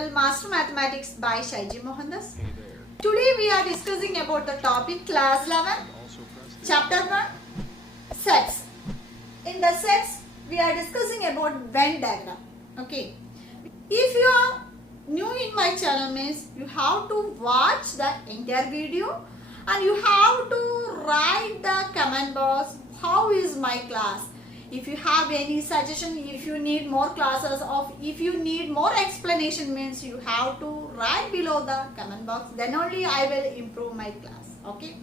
channel Master Mathematics by Shaiji Mohandas. Today we are discussing about the topic Class 11, Chapter 1, Sets. In the sets, we are discussing about Venn diagram. Okay. If you are new in my channel means you have to watch the entire video and you have to write the comment box how is my class. If you have any suggestion, if you need more classes or if you need more explanation means you have to write below the comment box, then only I will improve my class. Okay.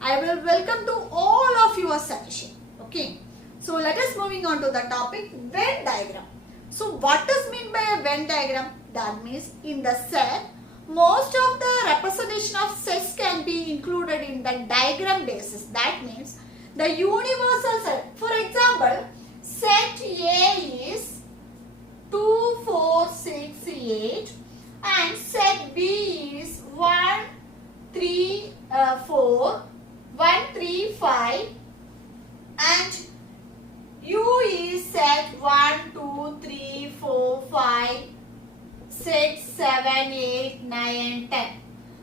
I will welcome to all of your suggestion. Okay. So let us moving on to the topic Venn diagram. So what does mean by a Venn diagram? That means in the set, most of the representation of sets can be included in the diagram basis. That means the universal set. For example, set A is 2, 4, 6, 8 and set B is 1, 3, 4, 1, 3, 5 and U is set 1, 2, 3, 4, 5, 6, 7, 8, 9, 10.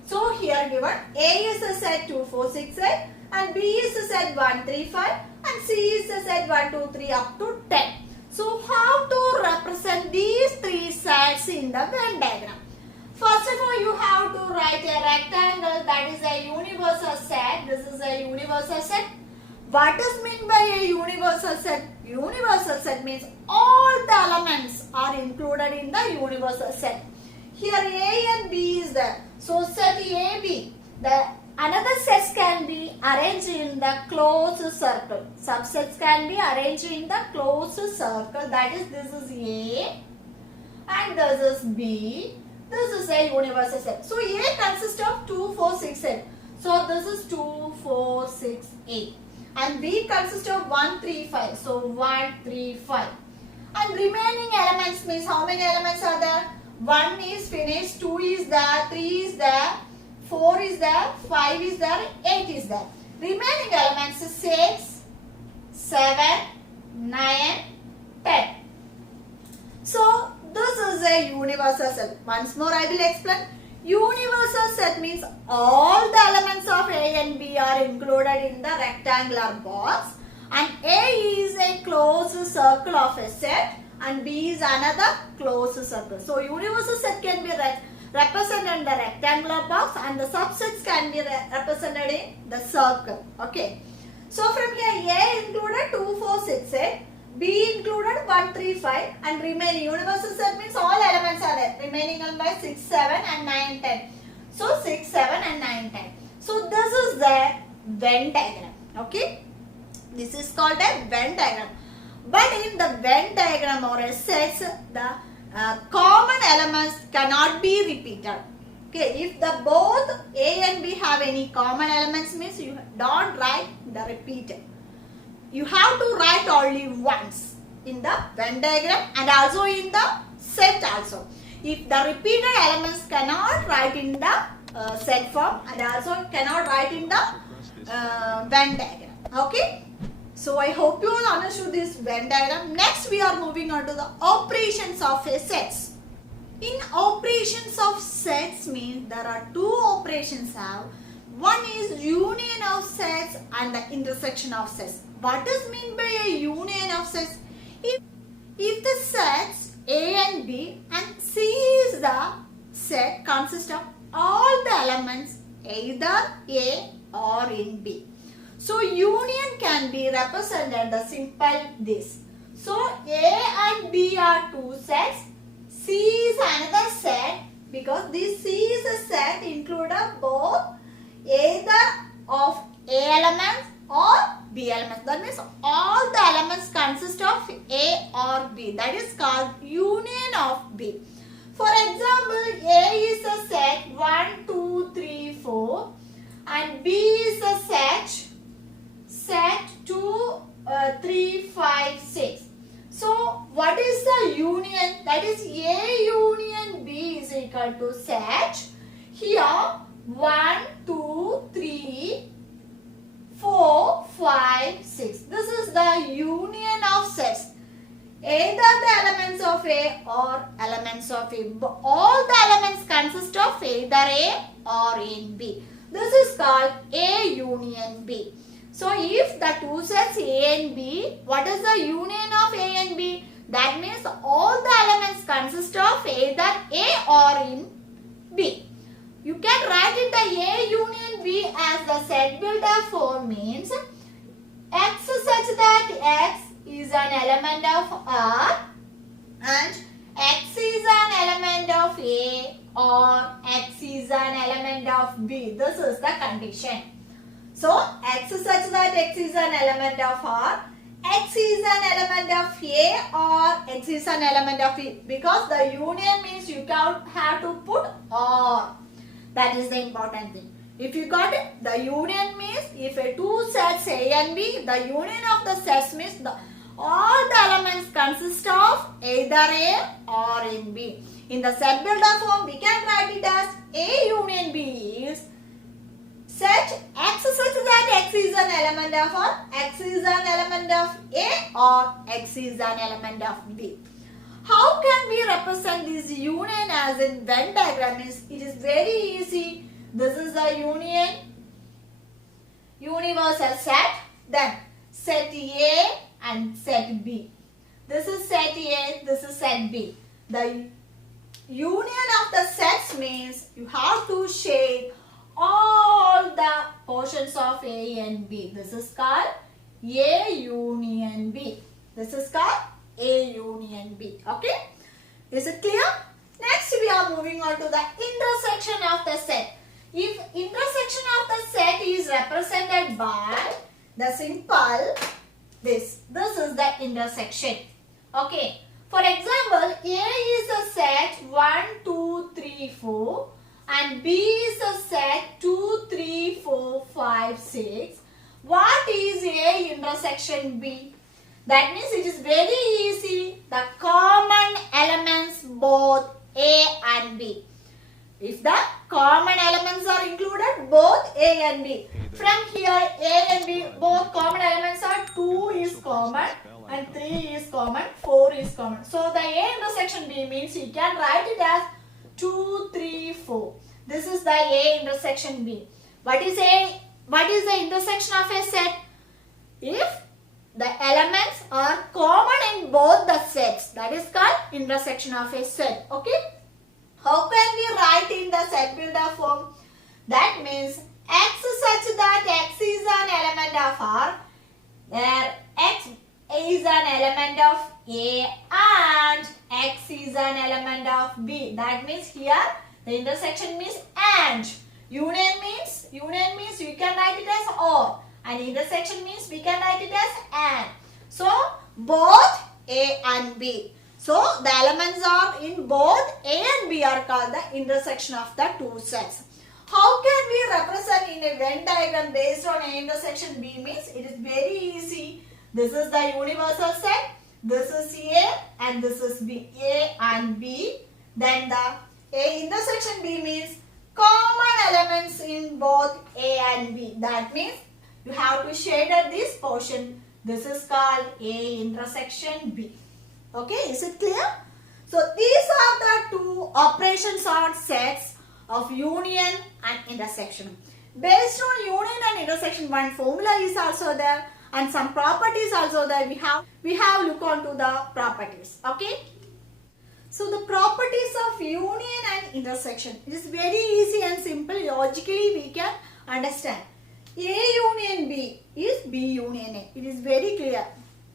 So here given A is a set 2, 4, 6, 8 and B is a set 1, 3, 5 and C is a set 1, 2, 3 up to 10. So how to represent these three sets in the Venn diagram? First of all, you have to write a rectangle that is a universal set. This is a universal set. What does mean by a universal set? Universal set means all the elements are included in the universal set. Here A and B is there. So set AB. The another sets can be arranged in the closed circle. Subsets can be arranged in the closed circle. That is, this is A and this is B. This is a universal set. So A consists of 2, 4, 6, 8. So this is 2, 4, 6, 8. And B consists of 1, 3, 5. So 1, 3, 5. And remaining elements means how many elements are there? 1 is finished, 2 is there, 3 is there, 4 is there, 5 is there, 8 is there. Remaining elements is 6, 7, 9, 10. So this is a universal set. Once more I will explain. Universal set means all the elements of A and B are included in the rectangular box and A is a closed circle of a set and B is another closed circle. So universal set can be represented in the rectangular box and the subsets can be represented in the circle. Okay. So from here A included 2, 4, 6, 8. B included 1, 3, 5 and remaining universal set means all elements are there. Remaining on by 6, 7 and 9, 10. So 6, 7 and 9, 10. So this is the Venn diagram. Okay. This is called a Venn diagram. But in the Venn diagram or a set, the common elements cannot be repeated. Okay. If the both A and B have any common elements means you don't write the repeated. You have to write only once in the Venn diagram and also in the set also. If the repeated elements cannot write in the set form and also cannot write in the Venn diagram. Okay. So I hope you all understood this Venn diagram. Next we are moving on to the operations of a sets. In operations of sets means there are two operations have. One is union of sets and the intersection of sets. What does mean by a union of sets? If the sets A and B and C is the set consists of all the elements either A or in B. So union can be represented the simple this. So A and B are two sets. C is another set because this C is a set included both either of A elements or B elements. That means all the elements consist of A or B. That is called union of B. For example, A is a set 1, 2, 3, 4 and B is a set 2, 3, 5, 6. So what is the union? That is A union B is equal to set. Here 1, 2, 3, 4, 5, 6. This is the union of sets. either the elements of A or elements of A. All the elements consist of either A or in B. This is called A union B. So if the two sets A and B, what is the union of A and B? That means all the elements consist of either A or in B. You can write it the A union B as the set builder form means X such that X is an element of R and X is an element of A or X is an element of B. This is the condition. So X such that X is an element of R, X is an element of A or X is an element of E, because the union means you can't have to put or. That is the important thing. If you got it, the union means if a two sets A and B, the union of the sets means all the elements consist of either A or in B. In the set builder form, we can write it as A union B is set X such that X is an element of R, X is an element of A or X is an element of B. How can we represent this union as in Venn diagram? It is very easy. This is the union, universal set, then set A and set B. This is set A, this is set B. The union of the sets means you have to shade all the portions of A and B. This is called A union B. This is called A union B. Okay? Is it clear? Next we are moving on to the intersection of the set. If intersection of the set is represented by the simple this is the intersection. Okay. For example, A is a set 1, 2, 3, 4 and B is a set 2, 3, 4, 5, 6. What is A intersection B? That means it is very easy. The common elements both A and B. If the common elements are included, both A and B. From here, A and B, both common elements are 2 is common and 3 is common, 4 is common. So the A intersection B means you can write it as 2, 3, 4. This is the A intersection B. What is the intersection of a set? If the elements are common in both the sets, that is called intersection of a set. Okay? How can we write in the set builder form? That means X such that X is an element of R, where X is an element of A and X is an element of B. That means here the intersection means and. Union means you can write it as or, and intersection means we can write it as and. So both A and B. So the elements are in both A and B are called the intersection of the two sets. How can we represent in a Venn diagram based on A intersection B means? It is very easy. This is the universal set. This is A and this is B. A and B. Then the A intersection B means common elements in both A and B. That means you have to shade this portion. This is called A intersection B. Okay, is it clear? So these are the two operations on sets of union and intersection. Based on union and intersection, one formula is also there and some properties also there. We have look on to the properties. Okay. So the properties of union and intersection. It is very easy and simple. Logically we can understand. A union B is B union A. It is very clear.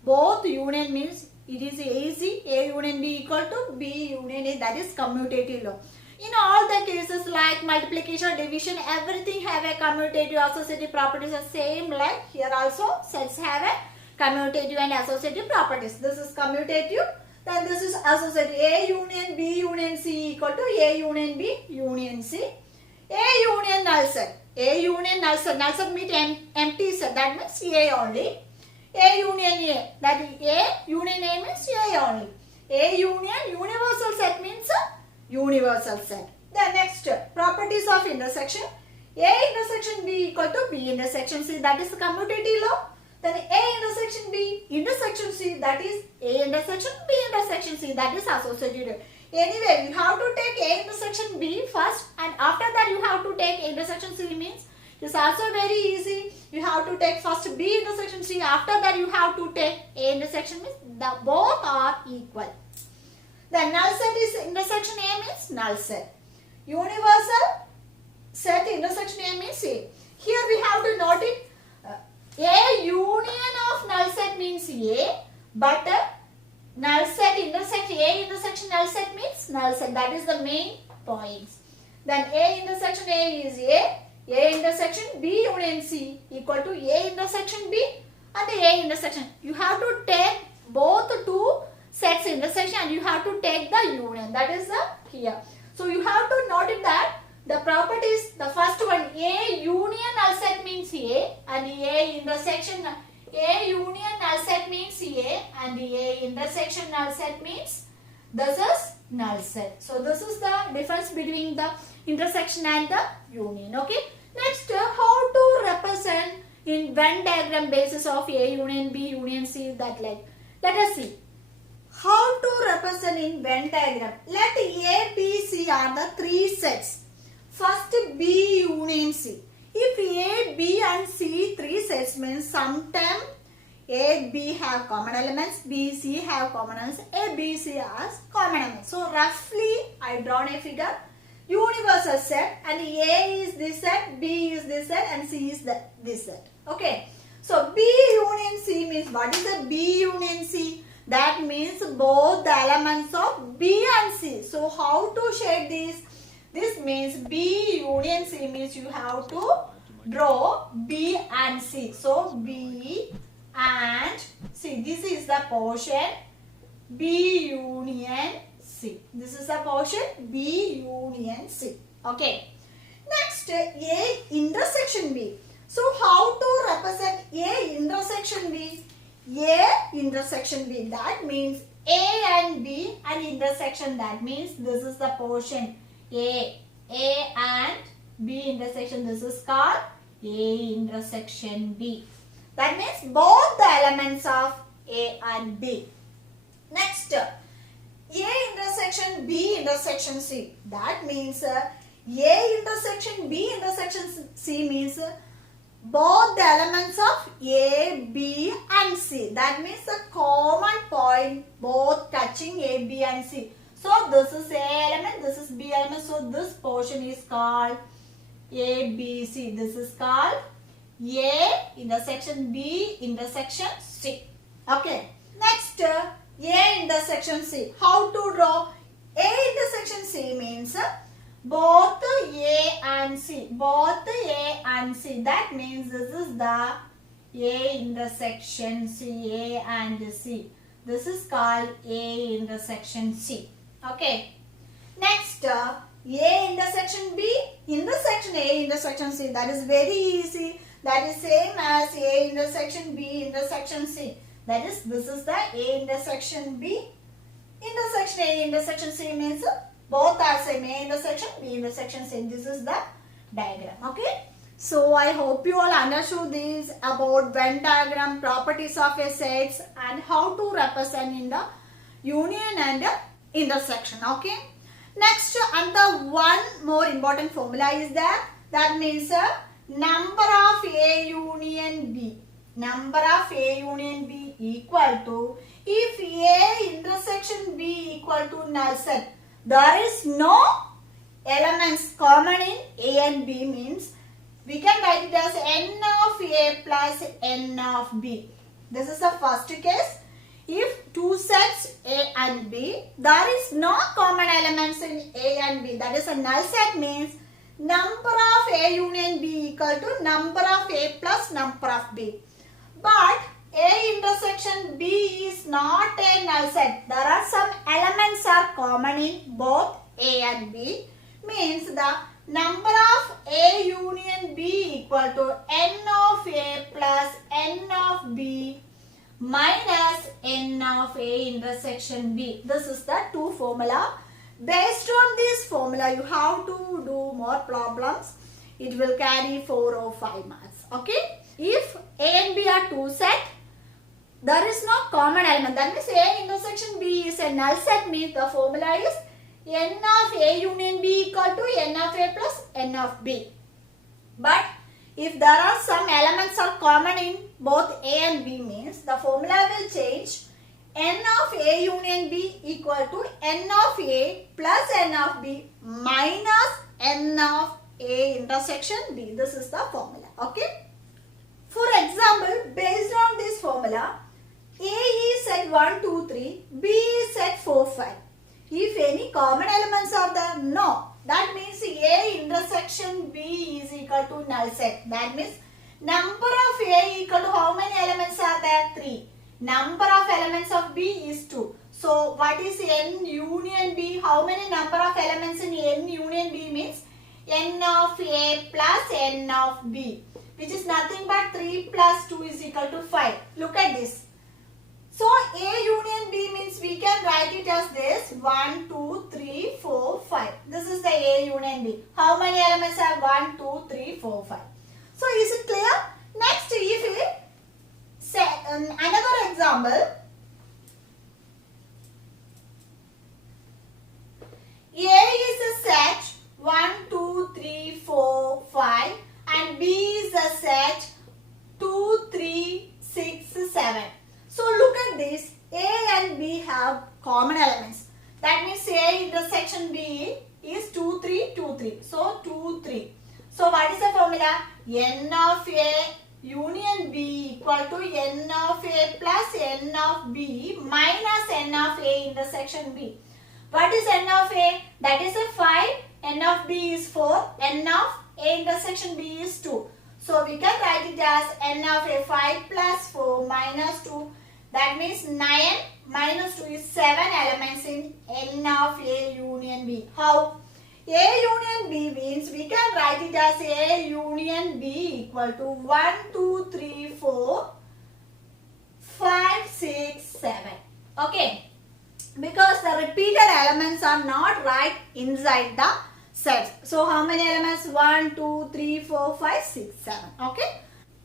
Both union means it is easy. A union B equal to B union A. That is commutative law. In all the cases like multiplication, division, everything have a commutative associative properties are same like here also sets have a commutative and associative properties. This is commutative. Then this is associative. A union B union C equal to A union B union C. A union null set. A union null set. Null set means empty set. That means A only. A union A. That is A union A means A only. A union universal set means universal set. The next properties of intersection. A intersection B equal to B intersection C. That is the commutative law. Then A intersection B intersection C, that is A intersection B intersection C, that is associated. Anyway, you have to take A intersection B first, and after that you have to take A intersection C. Means it's also very easy. You have to take first B intersection C, after that you have to take A intersection, means the both are equal. The null set is intersection A means null set. Universal set intersection A means A. Here we have to note it. A union of null set means A, but null set intersection A intersection null set means null set. That is the main points. Then A intersection A is A intersection B union C equal to A intersection B and A intersection. You have to take both two sets intersection and you have to take the union. That is the here. So you have to note it that the properties, the first one, A union null set means A, and A intersection, A union null set means A, and A intersection null set means this is null set. So this is the difference between the intersection and the union. Okay. Next, how to represent in Venn diagram basis of A union B union C, that like. Let us see. How to represent in Venn diagram. Let A, B, C are the three sets. First, B union C. If A, B and C three sets means sometime A, B have common elements, B, C have common elements, A, B, C has common elements. So roughly I drawn a figure. Universal set, and A is this set, B is this set, and C is this set. Okay. So B union C means, what is a B union C? That means both the elements of B and C. So how to shade this? This means B union C means you have to draw B and C. So B and C. This is the portion B union C. This is the portion B union C. Okay. Next, A intersection B. So how to represent A intersection B? A intersection B. That means A and B and intersection. That means this is the portion A and B intersection. This is called A intersection B. That means both the elements of A and B. Next, A intersection B intersection C. That means A intersection B intersection C means both the elements of A, B and C. That means the common point both touching A, B and C. So this is A element, this is B element. So this portion is called A, B, C. This is called A intersection B intersection C. Okay. Next, A intersection C. How to draw? A intersection C means both A and C. Both A and C. That means this is the A intersection C. A and C. This is called A intersection C. Okay. Next, A intersection B intersection A intersection C. That is very easy. That is same as A intersection B intersection C. That is, this is the A intersection B intersection A intersection C means both are same. A intersection B intersection C. This is the diagram. Okay. So I hope you all understood this about Venn diagram, properties of a sets, and how to represent in the union and the intersection. Okay. Next, and one more important formula is that. That means number of A union B. Number of A union B equal to, if A intersection B equal to null set, there is no elements common in A and B, means we can write it as N of A plus N of B. This is the first case. If two sets A and B, there is no common elements in A and B. That is a null set, means number of A union B equal to number of A plus number of B. But A intersection B is not a null set. There are some elements are common in both A and B. Means the number of A union B equal to N of A plus N of B minus N of A intersection B. This is the two formula. Based on this formula, you have to do more problems. It will carry 4 or 5 marks. Okay. If A and B are two set. There is no common element. That means A intersection B is a null set, means the formula is N of A union B equal to N of A plus N of B. But if there are some elements are common in both A and B, means the formula will change. N of A union B equal to N of A plus N of B minus N of A intersection B. This is the formula. Okay. For example, based on this formula, A is set 1, 2, 3, B is set 4, 5. If any common elements are there, no. That means A intersection B is equal to null set. That means number of A equal to how many elements are there? 3. Number of elements of B is 2. So what is N union B? How many number of elements in N union B means N of A plus N of B, which is nothing but 3 plus 2 is equal to 5. Look at this. So A union B means we can write it as this 1, 2, 3, 4, 5. This is the A union B. How many elements are 1, 2, 3, 4, 5? So is it clear? Next, if we say another example, A is a set 1, 2, 3, 4, 5 and B is a set 2, 3, 6, 7. So look at this. A and B have common elements. That means A intersection B is 2, 3, 2, 3. So 2, 3. So what is the formula? N of A union B equal to N of A plus N of B minus N of A intersection B. What is N of A? That is a 5. N of B is 4. N of A intersection B is 2. So we can write it as N of A 5 plus 4 minus 2. That means 9 minus 2 is 7 elements in N of A union B. How? A union B means we can write it as A union B equal to 1, 2, 3, 4, 5, 6, 7. Okay. Because the repeated elements are not right inside the set. So how many elements? 1, 2, 3, 4, 5, 6, 7. Okay.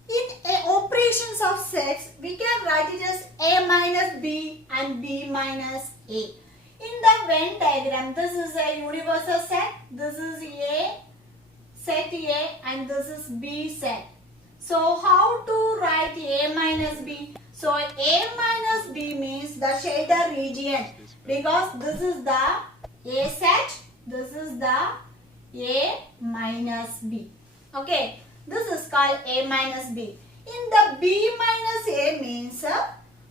In operations of sets, we can write it as A minus B and B minus A. In the Venn diagram, this is a universal set, this is A, set A and this is B set. So how to write A minus B? So A minus B means the shader region, because this is the A set, this is the A minus B. Okay. This is called A minus B. In the B minus A means,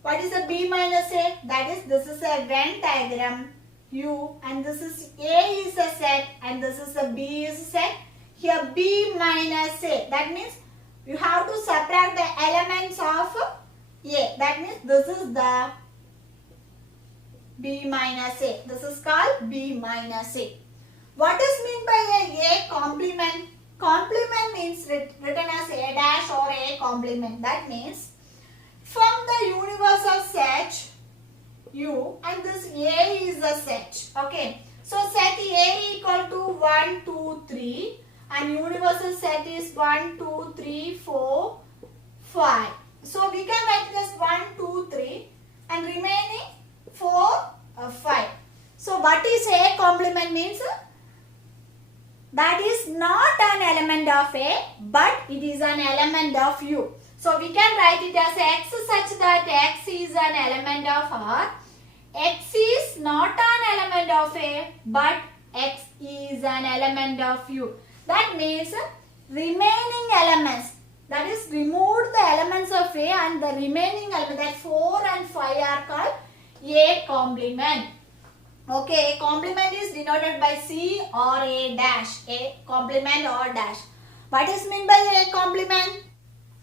what is the B minus A? That is, this is a Venn diagram U and this is A is a set and this is a B is a set. Here B minus A. That means you have to subtract the elements of A. That means this is the B minus A. This is called B minus A. What is meant by A complement? Complement means written as A dash or A complement. That means from the universal set U and this A is a set. Okay. So set A equal to 1, 2, 3 and universal set is 1, 2, 3, 4, 5. So we can write it as 1, 2, 3 and remaining 4, 5. So what is A complement means? That is not an element of A, but it is an element of U. So we can write it as X such that X is an element of R. X is not an element of A, but X is an element of U. That means remaining elements, that is remove the elements of A and the remaining element, that 4 and 5 are called A complement. Okay, A complement is denoted by C or A dash. A complement or dash. What is meant by A complement?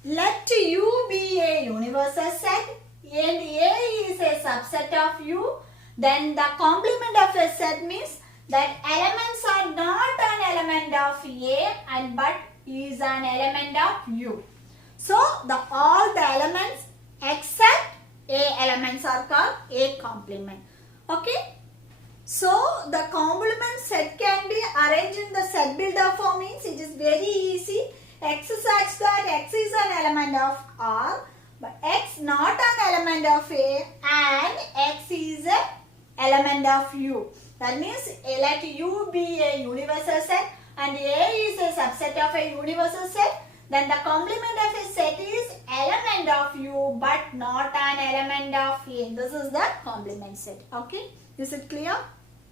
Let U be a universal set and A is a subset of U. Then the complement of a set means that elements are not an element of A and but is an element of U. So all the elements except A elements are called A complement. Okay. So the complement set can be arranged in the set builder form, means it is very easy. X such that X is an element of R, but X not an element of A, and X is an element of U. That means let U be a universal set and A is a subset of a universal set. Then the complement of a set is element of U but not an element of A. This is the complement set. Okay, is it clear?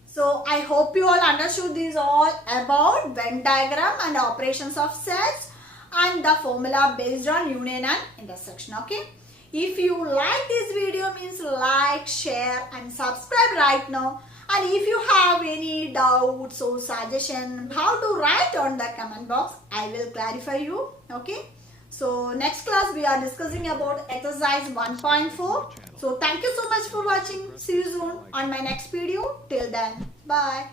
So I hope you all understood this all about Venn diagram and operations of sets and the formula based on union and intersection. Okay. If you like this video, means like, share and subscribe right now. And if you have any doubts or suggestion how to write on the comment box, I will clarify you. Okay. So next class we are discussing about exercise 1.4. So thank you so much for watching. See you soon on my next video. Till then, bye.